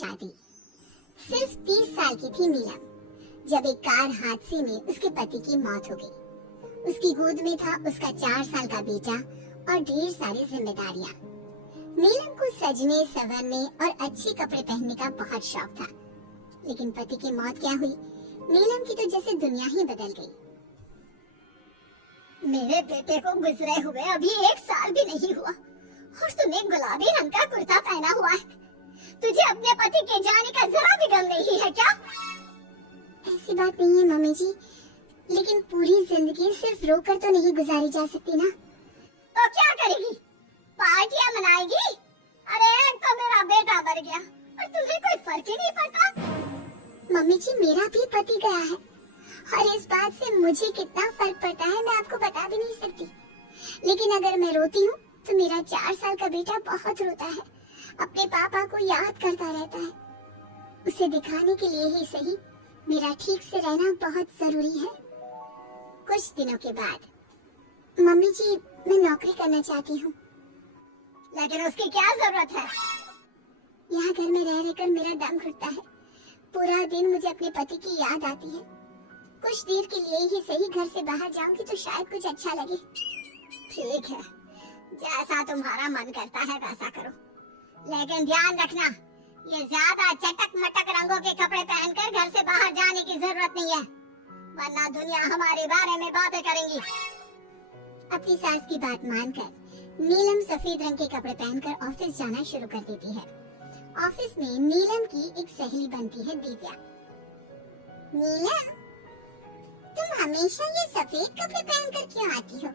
शादी। सिर्फ 30 साल की थी नीलम जब एक कार हादसे में उसके पति की मौत हो गई। उसकी गोद में था उसका 4 साल का बेटा और ढेर सारी जिम्मेदारियां। नीलम को सजने संवरने और अच्छे कपड़े पहनने का बहुत शौक था, लेकिन पति की मौत क्या हुई, नीलम की तो जैसे दुनिया ही बदल गई। मेरे बेटे को गुजरे हुए अभी 1 साल भी नहीं हुआ और तुमने गुलाबी रंग का कुर्ता पहना हुआ है। तुझे अपने पति के जाने का जरा भी गम नहीं है क्या? ऐसी बात नहीं है मम्मी जी, लेकिन पूरी जिंदगी सिर्फ रोकर तो नहीं गुजारी जा सकती ना। तो क्या करेगी? पार्टियां मनाएगी? अरे तो मेरा बेटा मर गया और तुम्हें कोई फर्क ही नहीं पड़ता। मम्मी जी, मेरा भी पति गया है और इस बात से मुझे कितना फर्क पड़ता है मैं आपको बता भी नहीं सकती। लेकिन अगर मैं रोती हूँ तो मेरा 4 साल का बेटा बहुत रोता है, अपने पापा को याद करता रहता है। उसे दिखाने के लिए ही सही मेरा ठीक से रहना बहुत जरूरी है। कुछ दिनों के बाद मम्मी जी, मैं नौकरी करना चाहती हूँ। लेकिन उसकी क्या जरूरत है? यहाँ घर में रह रहकर मेरा दम घुटता है। पूरा दिन मुझे अपने पति की याद आती है। कुछ देर के लिए ही सही घर से बाहर जाऊंगी तो शायद कुछ अच्छा लगे। ठीक है, जैसा तुम्हारा मन करता है वैसा करो, लेकिन ध्यान रखना ये ज्यादा चटक मटक रंगों के कपड़े पहनकर घर से बाहर जाने की जरूरत नहीं है, वरना दुनिया हमारे बारे में बातें करेंगी। अपनी सास की बात मानकर नीलम सफेद रंग के कपड़े पहनकर ऑफिस जाना शुरू कर देती है। ऑफिस में नीलम की एक सहेली बनती है, दिव्या। नीलम, तुम हमेशा ये सफेद कपड़े पहनकर क्यों आती हो?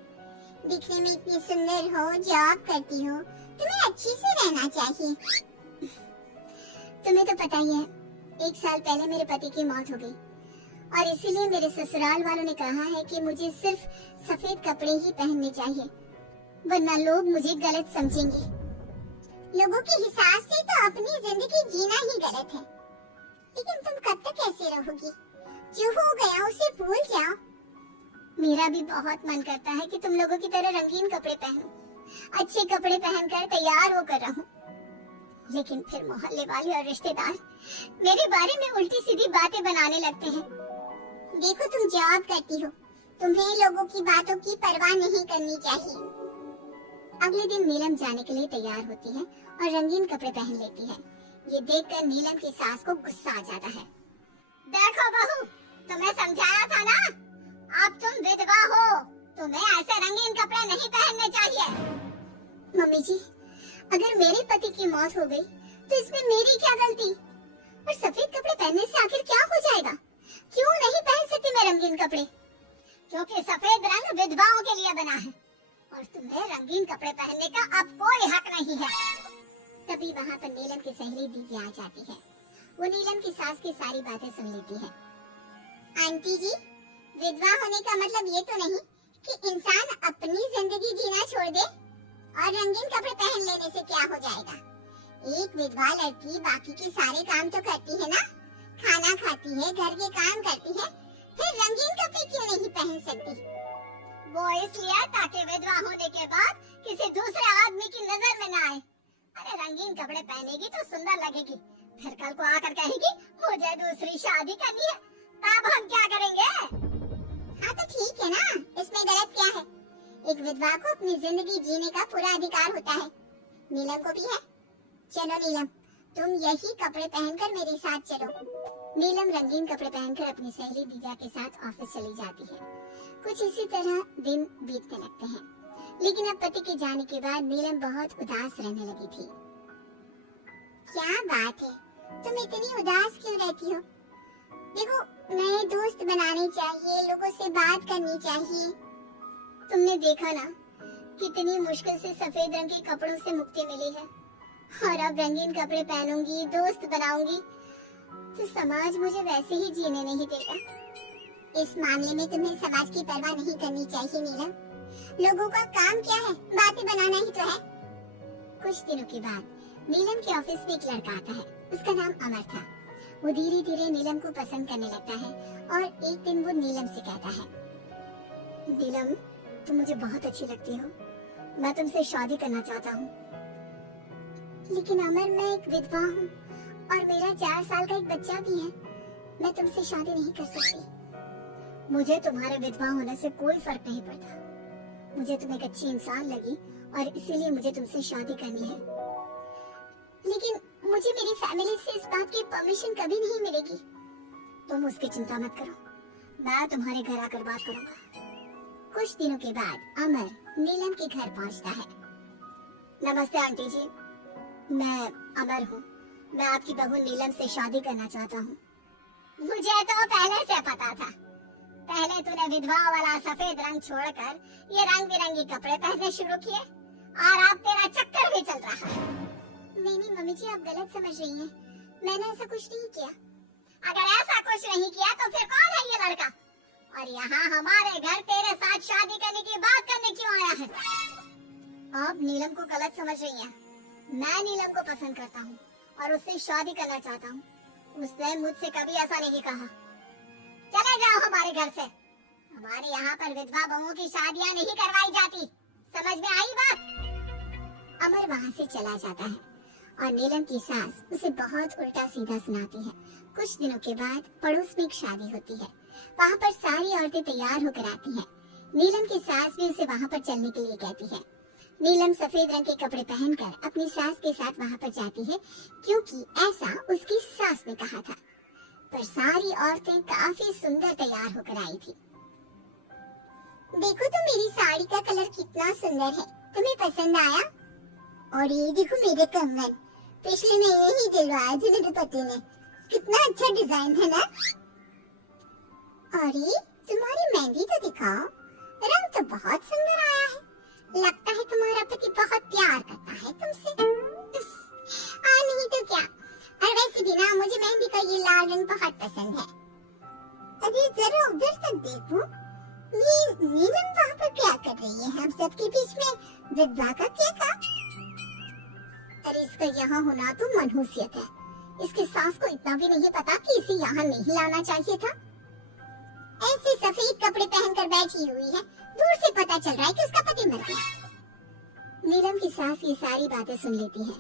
दिखने में इतनी सुंदर हो, जॉब करती हो, तुम्हें अच्छी से रहना चाहिए। तुम्हें तो पता ही है, 1 साल पहले मेरे पति की मौत हो गई और इसीलिए मेरे ससुराल वालों ने कहा है कि मुझे सिर्फ सफेद कपड़े ही पहनने चाहिए, वरना लोग मुझे गलत समझेंगे। लोगों के हिसाब से तो अपनी जिंदगी जीना ही गलत है, लेकिन तुम कब तक ऐसे रहोगी? जो हो गया उसे भूल जाओ। मेरा भी बहुत मन करता है कि तुम लोगों की तरह रंगीन कपड़े पहनूं, अच्छे कपड़े पहनकर तैयार होकर रहूं, लेकिन फिर मोहल्ले वाले और रिश्तेदार मेरे बारे में उल्टी सीधी बातें बनाने लगते हैं। देखो, तुम जॉब करती हो, तुम्हें लोगों की बातों की परवाह नहीं करनी चाहिए। अगले दिन नीलम जाने के लिए तैयार होती है और रंगीन कपड़े पहन लेती है। ये देखकर नीलम की सास को गुस्सा आ जाता है। देखो बहू, तुम्हें समझाया था ना, अब तुम विधवा हो, तुम्हें ऐसे रंगीन कपड़े नहीं पहनने चाहिए। मम्मी जी, अगर मेरे पति की मौत हो गई तो इसमें मेरी क्या गलती? और सफेद कपड़े पहनने से आखिर क्या हो जाएगा? क्यों नहीं पहन सकती मैं रंगीन कपड़े? क्योंकि सफेद रंग विधवाओं के लिए बना है और तुम्हें रंगीन कपड़े पहनने का अब कोई हक नहीं है। तभी वहाँ पर नीलम की सहेली दिव्या आ जाती है। वो नीलम की सास की सारी बातें सुन लेती है। आंटी जी, विधवा होने का मतलब ये तो नहीं कि इंसान अपनी जिंदगी जीना छोड़ दे और रंगीन कपड़े पहन लेने से क्या हो जाएगा? एक विधवा लड़की बाकी के सारे काम तो करती है ना, खाना खाती है, घर के काम करती है, फिर रंगीन कपड़े क्यों नहीं पहन सकती? वो इसलिए ताकि विधवा होने के बाद किसी दूसरे आदमी की नजर में ना आए। अरे रंगीन कपड़े पहनेगी तो सुंदर लगेगी, फिर कल को आकर कहेगी मुझे दूसरी शादी करनी है, तब हम क्या करेंगे? हाँ तो ठीक है ना, इसमें गलत क्या है? एक विधवा को अपनी जिंदगी जीने का पूरा अधिकार होता है, नीलम को भी है। चलो नीलम, तुम यही कपड़े पहनकर मेरे साथ चलो। नीलम रंगीन कपड़े पहनकर अपनी सहेली दिव्या के साथ ऑफिस चली जाती है। कुछ इसी तरह दिन बीतने लगते हैं, लेकिन अब पति के जाने के बाद नीलम बहुत उदास रहने लगी थी। क्या बात है, तुम इतनी उदास क्यों रहती हो? देखो, नए दोस्त बनाने चाहिए, लोगों से बात करनी चाहिए। तुमने देखा ना, कितनी मुश्किल से सफेद रंग के कपड़ों से मुक्ति मिली है और अब रंगीन कपड़े पहनूंगी, दोस्त बनाऊंगी तो समाज मुझे वैसे ही जीने नहीं देगा। इस मामले में तुम्हें समाज की परवाह नहीं करनी चाहिए नीलम। लोगों का काम क्या है, बातें बनाना ही तो है। कुछ दिनों के बाद नीलम के ऑफिस में एक लड़का आता है। उसका नाम अमर था। वो धीरे धीरे नीलम को पसंद करने लगता है और एक दिन वो नीलम से कहता है, नीलम, तुम मुझे बहुत अच्छी लगती हो, मैं तुमसे शादी करना चाहता हूँ। लेकिन अमर, मैं एक विधवा हूँ और मेरा 4 साल का एक बच्चा भी है। मैं तुमसे शादी नहीं कर सकती। मुझे तुम्हारे विधवा होने से कोई फर्क नहीं पड़ता। मुझे तुम एक अच्छी इंसान लगी और इसीलिए मुझे तुमसे शादी करनी है। लेकिन मुझे मेरी फैमिली से इस बात की परमिशन कभी नहीं मिलेगी। तुम उसकी चिंता मत करो, मैं तुम्हारे घर आकर बात करूंगा। कुछ दिनों के बाद अमर नीलम के घर पहुंचता है। नमस्ते आंटी जी, मैं अमर हूँ। मैं आपकी बहू नीलम से शादी करना चाहता हूँ। मुझे तो पहले से पता था। पहले तूने विधवा वाला सफेद रंग छोड़कर ये रंग बिरंगी कपड़े पहनने शुरू किए और अब तेरा चक्कर भी चल रहा है। नहीं मम्मी जी, आप गलत समझ रही हैं। मैंने ऐसा कुछ नहीं किया। अगर ऐसा कुछ नहीं किया तो फिर कौन है ये लड़का? और यहाँ हमारे घर तेरे साथ शादी करने की बात करने क्यों आया है? आप नीलम को गलत समझ रही हैं। मैं नीलम को पसंद करता हूँ और उससे शादी करना चाहता हूँ। उसने मुझसे कभी ऐसा नहीं कहा। चले जाओ हमारे घर से। हमारे यहाँ पर विधवा बहुओं की शादियाँ नहीं करवाई जाती। समझ में आई बात? अमर वहाँ से चला जाता है और नीलम की सास उसे बहुत उल्टा सीधा सुनाती है। कुछ दिनों के बाद पड़ोस में एक शादी होती है। वहाँ पर सारी औरतें तैयार होकर आती हैं। नीलम की सास भी उसे वहाँ पर चलने के लिए कहती है। नीलम सफेद रंग के कपड़े पहनकर अपनी सास के साथ वहाँ पर जाती है, क्योंकि ऐसा उसकी सास ने कहा था। पर सारी औरतें काफी सुंदर तैयार होकर आई थी। देखो तो मेरी साड़ी का कलर कितना सुंदर है, तुम्हें पसंद आया? और ये देखो मेरे कंगन, पिछले महीने ही दिलवाया थे मेरे पति ने। कितना अच्छा डिजाइन है ना? अरे तुम्हारी मेहंदी तो दिखाओ, रंग तो बहुत सुंदर आया है। लगता है तुम्हारा पति बहुत प्यार करता है तुमसे। नहीं तो क्या। और वैसे भी ना मुझे मेहंदी का ये लाल रंग बहुत पसंद है। अरे जरा उधर तक देखो, नीलम वहाँ पर क्या कर रही है? हम सबके बीच में विधवा का क्या काम? अरे इसका यहाँ होना तो मनहूसियत है। इसकी सास को इतना भी नहीं पता कि इसे यहाँ नहीं लाना चाहिए था। ऐसे सफेद कपड़े पहनकर बैठी हुई है, दूर से पता चल रहा है कि उसका पति मर गया। नीलम की सास ये सारी बातें सुन लेती है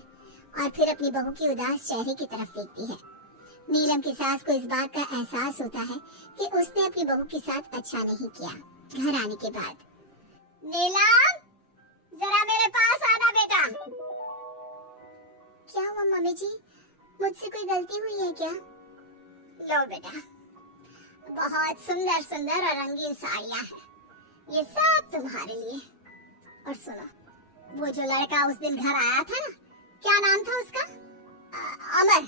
और फिर अपनी बहू की उदास चेहरे की तरफ देखती है। नीलम की सास को इस बात का एहसास होता है कि उसने अपनी बहू के साथ अच्छा नहीं किया। घर आने के बाद, नीलम जरा मेरे पास आना बेटा। क्या हुआ मम्मी जी, मुझसे कोई गलती हुई है क्या? लो बेटा, बहुत सुंदर सुंदर और रंगीन साड़ियाँ हैं, ये सब तुम्हारे लिए। और सुनो, वो जो लड़का उस दिन घर आया था ना, क्या नाम था उसका? अमर।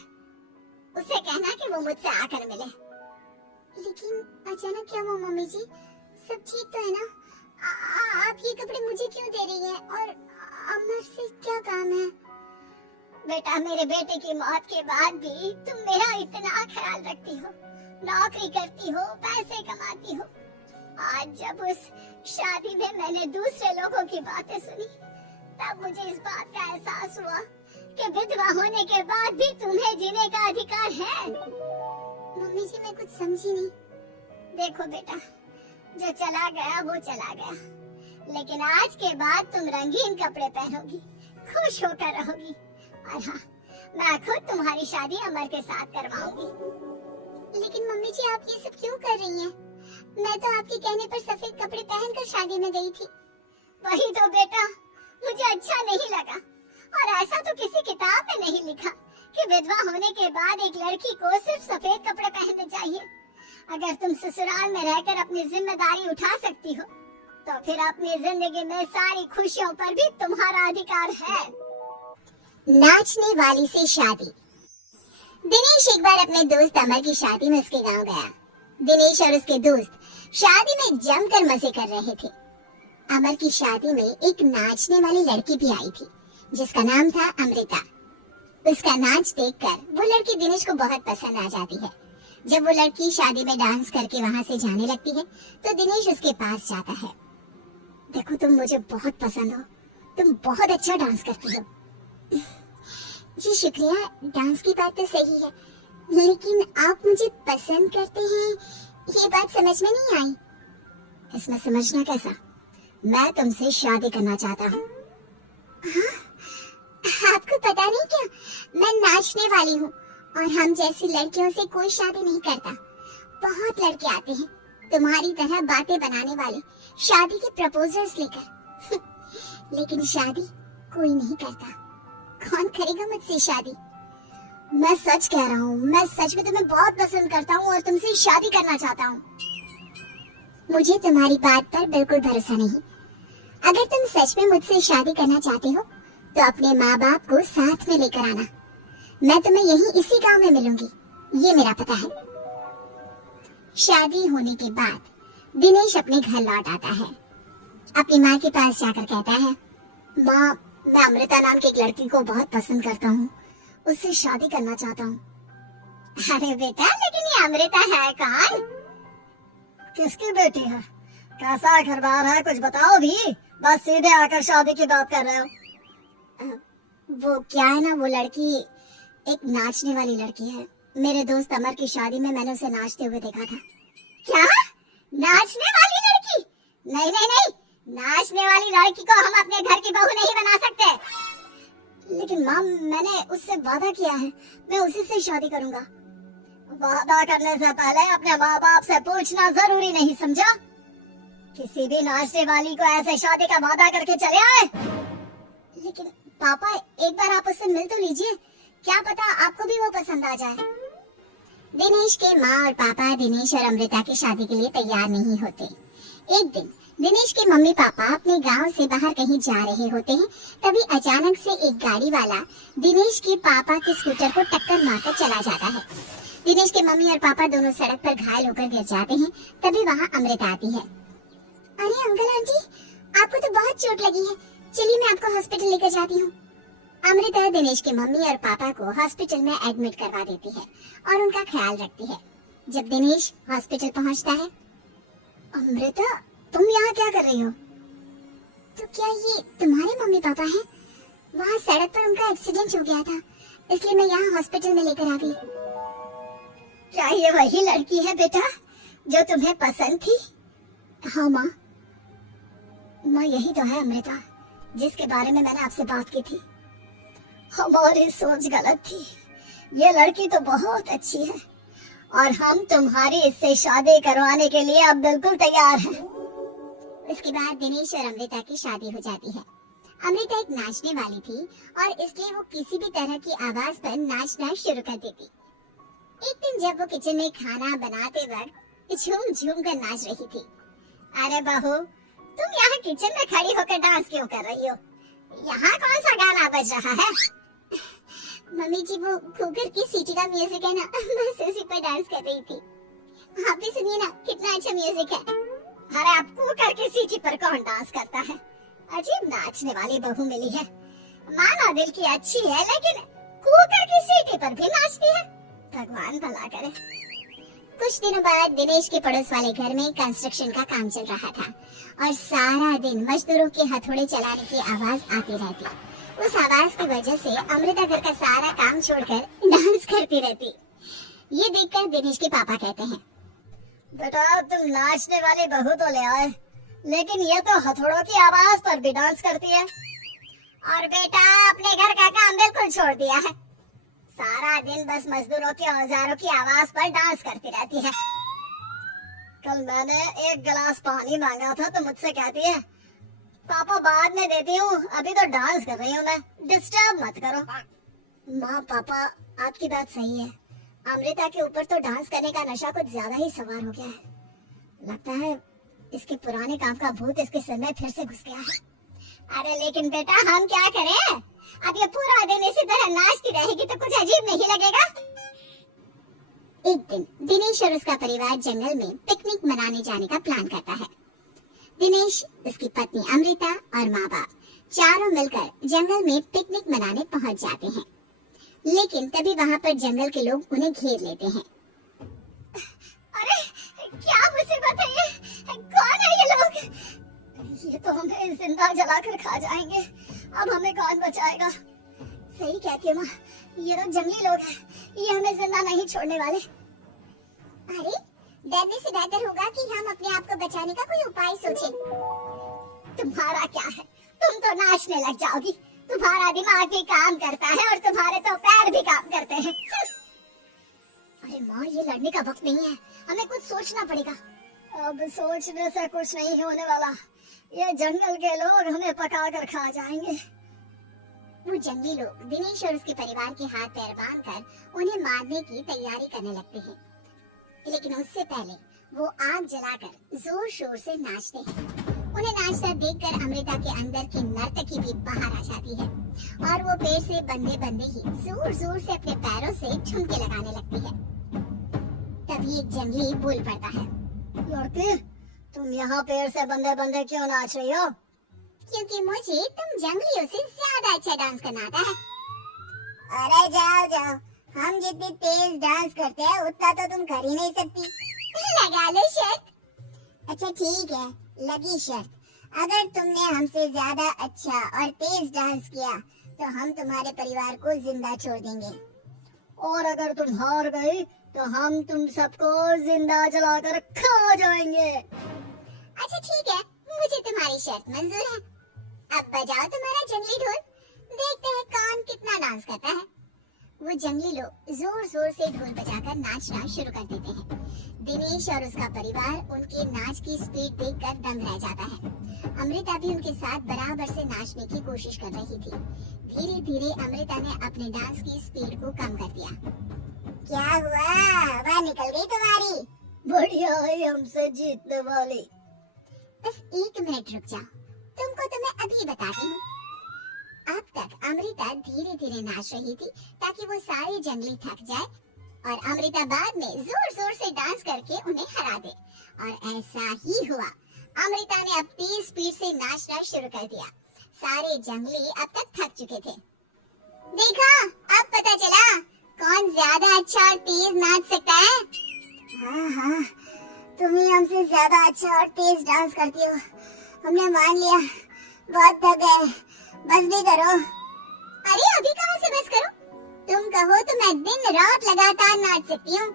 उसे कहना कि वो मुझसे आकर मिले। लेकिन अचानक क्या हुआ मम्मी जी? सब ठीक तो है ना? आप ये कपड़े मुझे क्यों दे रही हैं? और अमर से क्या काम है? बेटा, मेरे बेटे की मौत के बाद भी तुम मेरा इतना ख्याल रखती हो, नौकरी करती हो, पैसे कमाती हो। आज जब उस शादी में मैंने दूसरे लोगों की बातें सुनी, तब मुझे इस बात का एहसास हुआ कि विधवा होने के बाद भी तुम्हें जीने का अधिकार है। मम्मी जी, मैं कुछ समझी नहीं। देखो बेटा, जो चला गया वो चला गया, लेकिन आज के बाद तुम रंगीन कपड़े पहनोगी, खुश होकर रहोगी। और हाँ, मैं खुद तुम्हारी शादी अमर के साथ करवाऊंगी। लेकिन मम्मी जी, आप ये सब क्यों कर रही हैं? मैं तो आपके कहने पर सफेद कपड़े पहनकर शादी में गई थी। वही तो बेटा, मुझे अच्छा नहीं लगा। और ऐसा तो किसी किताब में नहीं लिखा कि विधवा होने के बाद एक लड़की को सिर्फ सफेद कपड़े पहनने चाहिए। अगर तुम ससुराल में रहकर अपनी जिम्मेदारी उठा सकती हो, तो फिर अपनी जिंदगी में सारी खुशियों पर भी तुम्हारा अधिकार है। नाचने वाली से शादी। दिनेश एक बार अपने दोस्त अमर की शादी में उसके गांव गया। दिनेश और उसके दोस्त शादी में जमकर मजे कर रहे थे। अमर की शादी में एक नाचने वाली लड़की भी आई थी, जिसका नाम था अमृता। उसका नाच देखकर वो लड़की दिनेश को बहुत पसंद आ जाती है। जब वो लड़की शादी में डांस करके वहाँ से जाने लगती है, तो दिनेश उसके पास जाता है। देखो, तुम मुझे बहुत पसंद हो, तुम बहुत अच्छा डांस करती हो। जी शुक्रिया, डांस की बात तो सही है, लेकिन आप मुझे पसंद करते हैं, ये बात समझ में नहीं आई। इसमें समझना कैसा? मैं तुमसे शादी करना चाहता हूँ। हाँ? आपको पता नहीं क्या, मैं नाचने वाली हूँ और हम जैसी लड़कियों से कोई शादी नहीं करता। बहुत लड़के आते हैं तुम्हारी तरह बातें बनाने वाले, शादी के प्रपोजल्स लेकर लेकिन शादी कोई नहीं करता। कौन करेगा मुझसे शादी? मैं सच कह रहा हूँ, मैं सच में तुम्हें बहुत पसंद करता हूँ और तुमसे शादी करना चाहता हूँ। मुझे तुम्हारी बात पर बिल्कुल भरोसा नहीं। अगर तुम सच में मुझसे शादी करना चाहते हो तो अपने माँ बाप को साथ में लेकर आना। मैं तुम्हें यहीं इसी गांव में मिलूंगी, ये मेरा पता है। शादी होने के बाद दिनेश अपने घर लौट आता है। अपनी माँ के पास जाकर कहता है, माँ, मैं अमृता नाम की एक लड़की को बहुत पसंद करता हूँ, उससे शादी करना चाहता हूँ। अरे बेटा, लेकिन ये अमृता है कौन? किसकी बेटी है? कैसा घर बार है, कुछ बताओ भी। बस सीधे आकर शादी की बात कर रहे हो। वो क्या है ना, वो लड़की एक नाचने वाली लड़की है। मेरे दोस्त अमर की शादी में मैंने उसे नाचते हुए देखा था। क्या? नाचने वाली लड़की? नहीं नहीं नहीं, नाचने वाली लड़की को हम अपने घर की बहू नहीं बना सकते। लेकिन माँ, मैंने उससे वादा किया है, मैं उसी से शादी करूंगा। वादा करने से पहले अपने माँ बाप से पूछना जरूरी नहीं समझा? किसी भी नाचने वाली को ऐसे शादी का वादा करके चले आए। लेकिन पापा, एक बार आप उससे मिल तो लीजिए, क्या पता आपको भी वो पसंद आ जाए। दिनेश के माँ और पापा दिनेश और अमृता की शादी के लिए तैयार नहीं होते। एक दिन दिनेश के मम्मी पापा अपने गांव से बाहर कहीं जा रहे होते हैं। तभी अचानक से एक गाड़ी वाला दिनेश के पापा के स्कूटर को टक्कर मारकर चला जाता है। दिनेश के मम्मी और पापा दोनों सड़क पर घायल होकर गिर जाते हैं। तभी वहाँ अमृता आती है। अरे अंकल आंटी, आपको तो बहुत चोट लगी है, चलिए मैं आपको हॉस्पिटल लेकर जाती हूँ। अमृता दिनेश के मम्मी और पापा को हॉस्पिटल में एडमिट करवा देती है और उनका ख्याल रखती है। जब दिनेश हॉस्पिटल पहुँचता है, अमृता, तुम यहाँ क्या कर रही हो? तो क्या ये तुम्हारे मम्मी पापा हैं? वहाँ सड़क पर उनका एक्सीडेंट हो गया था, इसलिए मैं यहाँ हॉस्पिटल में लेकर आ गई। क्या ये वही लड़की है बेटा जो तुम्हें पसंद थी? हाँ माँ, यही तो है अमृता, जिसके बारे में मैंने आपसे बात की थी। हमारी सोच गलत थी। ये लड़की तो बहुत अच्छी है और हम तुम्हारी इससे शादी करवाने के लिए अब बिल्कुल तैयार हैं। इसके बाद दिनेश और अमृता की शादी हो जाती है। अमृता एक नाचने वाली थी और इसलिए वो किसी भी तरह की आवाज पर नाचना शुरू कर देती। एक दिन जब वो किचन में खाना बनाते वक्त झूम झूम कर नाच रही थी। अरे बहू, तुम यहाँ किचन में खड़ी होकर डांस क्यों कर रही हो? यहाँ कौन सा गाना बज रहा है? मम्मी जी, वो कुकर की सीटी का म्यूजिक है ना, बस उसी पर डांस कर रही थी। आप भी सुनिए ना, कितना अच्छा म्यूजिक है। अरे अब कुकर की सीटी पर कौन डांस करता है? अजीब नाचने वाली बहू मिली है। माना दिल की अच्छी है, लेकिन कुकर की सीटी पर भी नाचती है। भगवान भला करे। कुछ दिनों बाद दिनेश के पड़ोस वाले घर में कंस्ट्रक्शन का काम चल रहा था और सारा दिन मजदूरों के हथौड़े चलाने की आवाज आती रहती। उस आवाज की वजह से अमृता घर का सारा काम छोड़कर डांस करती रहती। ये देखकर दिनेश के पापा कहते हैं, बेटा तुम नाचने वाली बहू तो ले आए, लेकिन ये तो हथौड़ों की आवाज पर भी डांस करती है। और बेटा अपने घर का काम बिल्कुल छोड़ दिया है, सारा दिन बस मजदूरों के औजारों की आवाज पर डांस करती रहती है। कल मैंने एक गिलास पानी मांगा था तो मुझसे कहती है, पापा बाद में देती हूँ, अभी तो डांस कर रही हूँ मैं, डिस्टर्ब मत करो। माँ पापा, आपकी बात सही है, अमृता के ऊपर तो डांस करने का नशा कुछ ज्यादा ही सवार हो गया है। लगता है इसके पुराने काम का भूत इसके सिर में फिर से घुस गया है। अरे लेकिन बेटा हम क्या करें? अब ये पूरा दिन इसी तरह नाचती रहेगी तो कुछ अजीब नहीं लगेगा? एक दिन दिनेश और उसका परिवार जंगल में पिकनिक मनाने जाने का प्लान करता है। दिनेश, उसकी पत्नी अमृता और माँ बाप चारों मिलकर जंगल में पिकनिक मनाने पहुँच जाते हैं। लेकिन तभी वहाँ पर जंगल के लोग उन्हें घेर लेते हैं। अरे क्या मुसीबत है ये? कौन है ये लोग? ये तो हमें जिंदा जलाकर खा जाएंगे, अब हमें कौन बचाएगा? सही कहती है माँ, ये लोग जंगली लोग हैं, ये हमें जिंदा नहीं छोड़ने वाले। अरे डरने से बेहतर होगा कि हम अपने आप को बचाने का कोई उपाय सोचें। तुम्हारा क्या है, तुम तो नाचने लग जाओगी। तुम्हारा दिमाग भी काम करता है और तुम्हारे तो पैर भी काम करते हैं। अरे माँ, ये लड़ने का वक्त नहीं है, हमें कुछ सोचना पड़ेगा। अब सोचने से कुछ नहीं होने वाला, ये जंगल के लोग हमें पका कर खा जाएंगे। वो जंगली लोग दिनेश और उसके परिवार के हाथ पैर बांधकर उन्हें मारने की तैयारी करने लगते हैं, लेकिन उससे पहले वो आग जलाकर जोर शोर से नाचते हैं। उन्हें नाचता देखकर अमृता के अंदर की नर्तकी भी बाहर आ जाती है और वो पेड़ से बंधे बंधे ही जोर जोर से अपने पैरों से ठुमके लगाने लगती है। तभी एक जंगली बोल पड़ता है, लड़की, तुम यहाँ पेड़ से बंधे बंधे क्यों नाच रही हो? क्योंकि मुझे तुम जंगलियों से ज्यादा अच्छा डांस करना आता है। अरे जाओ जाओ, हम जितनी तेज डांस करते हैं उतना तो तुम कर ही नहीं सकती। लगा लो शर्त। अच्छा ठीक है, लगी शर्त। अगर तुमने हमसे ज्यादा अच्छा और तेज डांस किया तो हम तुम्हारे परिवार को जिंदा छोड़ देंगे, और अगर तुम हार गई तो हम तुम सबको जिंदा जलाकर खा जाएंगे। अच्छा ठीक है, मुझे तुम्हारी शर्त मंजूर है। अब बजाओ तुम्हारा जंगली ढोल, देखते हैं कौन कितना डांस करता है। वो जंगली लोग जोर जोर से ढोल बजाकर नाचना शुरू कर देते हैं। दिनेश और उसका परिवार उनके नाच की स्पीड देखकर दंग रह जाता है। अमृता भी उनके साथ बराबर से नाचने की कोशिश कर रही थी। धीरे धीरे अमृता ने अपने डांस की स्पीड को कम कर दिया। क्या हुआ, हवा निकल गई तुम्हारी? बढ़िया है हमसे जीतने वाली। बस 1 मिनट रुक जाओ, तुमको तो मैं अभी बताती हूँ। अब तक अमृता धीरे धीरे नाच रही थी ताकि वो सारे जंगली थक जाए और अमृता बाद में जोर जोर से डांस करके उन्हें हरा दे। और ऐसा ही हुआ। अमृता ने अब तेज स्पीड से नाचना शुरू कर दिया। सारे जंगली अब तक थक चुके थे। देखा, अब पता चला कौन ज्यादा अच्छा और तेज नाच सकता है। हाँ हाँ, तुम ही हमसे ज्यादा अच्छा और तेज डांस करती हो, हमने मान लिया। बहुत थक गए, बस भी करो। अरे अभी कहाँ से बस करो, तुम कहो तो मैं दिन रात लगातार नाच सकती हूँ।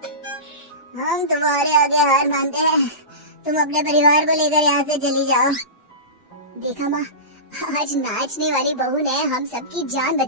हम तुम्हारे आगे हार मानते हैं, तुम अपने परिवार को लेकर यहाँ से चली जाओ। देखा माँ, आज नाचने वाली बहू ने हम सबकी जान बचा